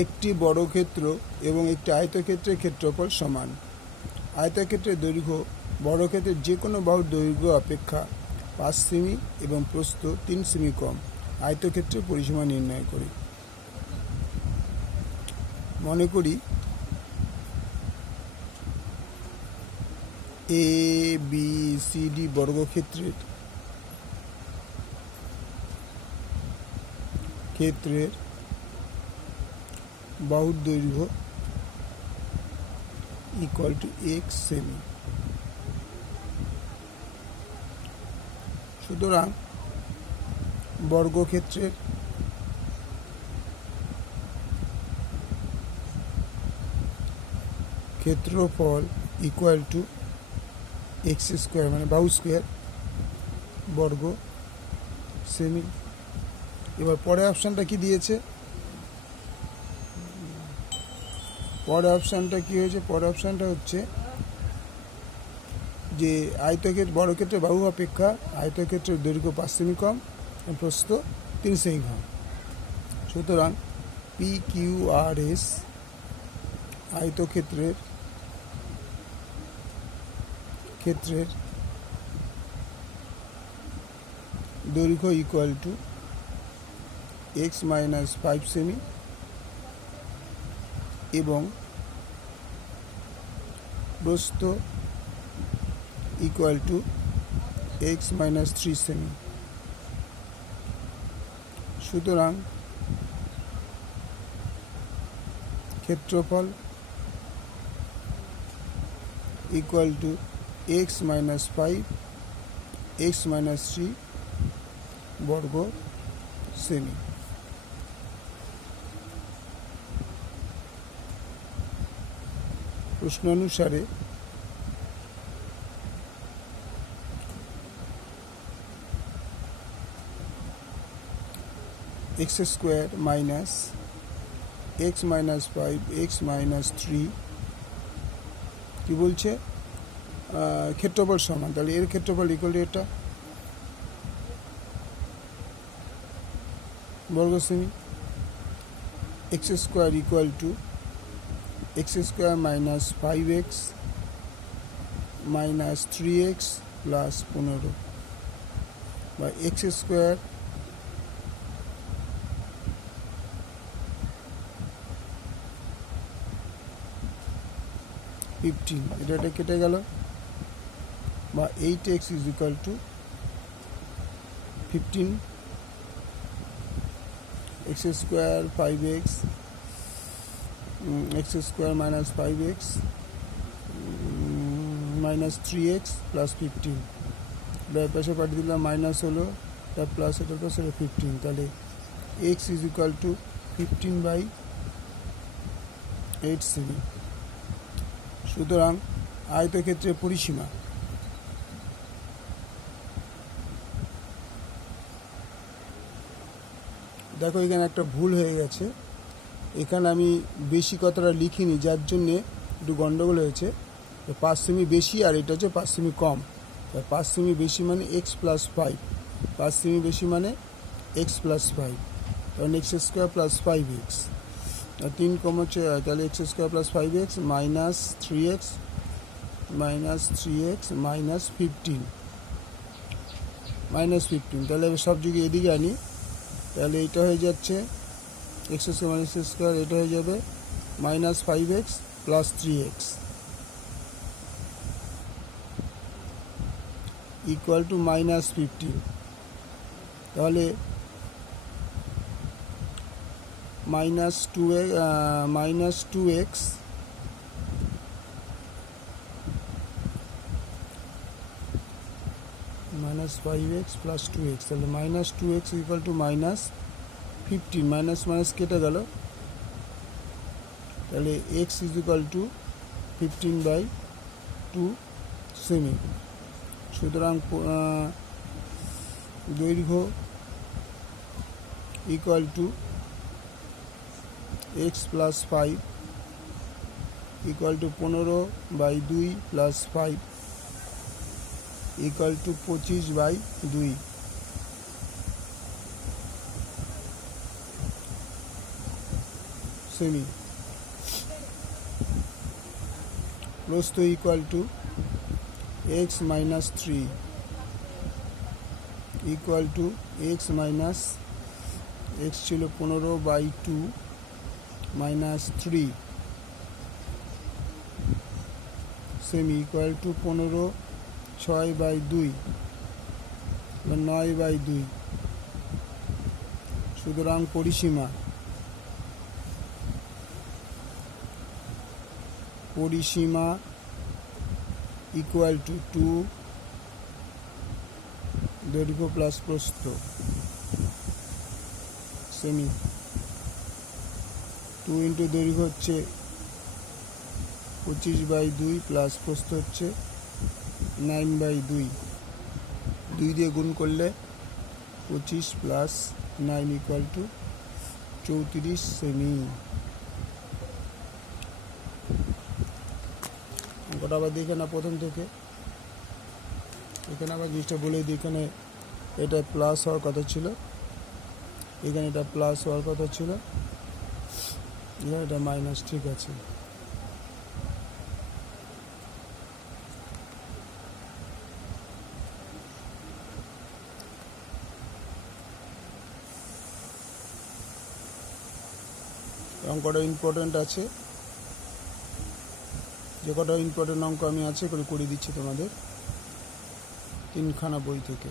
একটি বর্গক্ষেত্র এবং একটি আয়তক্ষেত্রের ক্ষেত্রফল সমান। আয়তক্ষেত্রের দৈর্ঘ্য বর্গক্ষেত্রের যে কোনো বাহুর দৈর্ঘ্য অপেক্ষা 5 সেমি এবং প্রস্থ 3 সেমি কম। আয়তক্ষেত্রের পরিসীমা নির্ণয় করি। মনে করি এ বি সি ডি বর্গক্ষেত্রের বাহুর দৈর্ঘ্য ইকুয়াল টু x সেমি। সুতরাং বর্গক্ষেত্রের ক্ষেত্রফল ইকুয়াল টু এক্স স্কোয়ার মানে বাহু স্কোয়ার বর্গ সেমি। এবার পরের অপশানটা কি দিয়েছে? পরের অপশানটা কি হয়েছে? পরের অপশানটা হচ্ছে যে বর্গক্ষেত্রের বাহু অপেক্ষা আয়তক্ষেত্রের দৈর্ঘ্য 5 সেমি কম, প্রস্থ 3 সেমি কম। সুতরাং পি কিউ আর এস আয়তক্ষেত্রের দৈর্ঘ্য equal to x minus 5 semi এবং প্রস্থ equal to x minus 3 semi. সুতরাং ক্ষেত্রফল equal to x minus 5 x minus 3 বর্গ সেমি। প্রশ্ন অনুসারে x square minus x minus 5 x minus 3 কি বলছে? ক্ষেত্রফল সমান। তাহলে এর ক্ষেত্রফল ইকুয়াল টু এটা বর্গ semi. X square equal to x square minus 5x minus 3x plus 15 বা এক্স স্কোয়ার এটা কেটে গেল বা 8x is equal two 15 x square 5x x square minus 5x minus 3x plus 15। পাশে পাঠিয়ে দিলাম, মাইনাস হলো এটা প্লাস এটা প্লাস এটা 15। তাহলে x is equal two 15/8 semi. সুতরাং আয়তক্ষেত্রের পরিসীমা দেখো এখানে একটা ভুল হয়ে গেছে। এখানে আমি বেশি কথাটা লিখিনি, যার জন্যে একটু গন্ডগোল হয়েছে। 5 সেমি বেশি আর এটা হচ্ছে 5 সেমি কম। 5 সেমি বেশি মানে এক্স প্লাস 5, 5 সেমি বেশি মানে এক্স প্লাস 5, কারণ এক্স স্কোয়ার প্লাস 5x 3 কম হচ্ছে। তাহলে x square plus 5x minus 3x minus 15 তাহলে সব যুগে এদিকে আনি, তাহলে এটা হয়ে যাচ্ছে এক্স স্কোয়ার মাইনাস স্কোয়ার, এটা হয়ে যাবে minus 5x plus 3x equal to minus 15। তাহলে minus 2x minus 5x plus 2x, তাহলে minus 2x equal to minus 15। Minus minus কেটে গেল, তাহলে x ইজ ইকুয়াল টু 15/2 সেমি। সুতরাং দৈর্ঘ্য equal to x plus 5 equal to 15/2 plus 5 equal to 25/2। সেমি। প্রস্থ equal to x minus 3 equal to x minus x ছিল 15/2 মাইনাস 3 সেমি ইকুয়াল টু 15 6/2 বা 9/2। সুতরাং পরিসীমা ইকুয়াল টু 2 দৈর্ঘ্য প্লাস প্রস্থ সেমি। 2 ইন্টু দৈর্ঘ্য হচ্ছে 25/2 প্লাস প্রস্থ হচ্ছে 9/2। 2 দিয়ে গুণ করলে 25 প্লাস 9 ইকুয়াল টু 34 সেমি। অঙ্কটা আবার দেখে না প্রথম থেকে। এখানে আবার জিনিসটা বলে দিই, এখানে এটা প্লাস হওয়ার কথা ছিল, এখানে এটা প্লাস হওয়ার কথা ছিল, এটা মাইনাস। ঠিক আছে, অঙ্কটা ইম্পর্টেন্ট আছে। যে কটা ইম্পর্টেন্ট অঙ্ক আমি আছে করে দিচ্ছি তোমাদের 3খানা বই থেকে।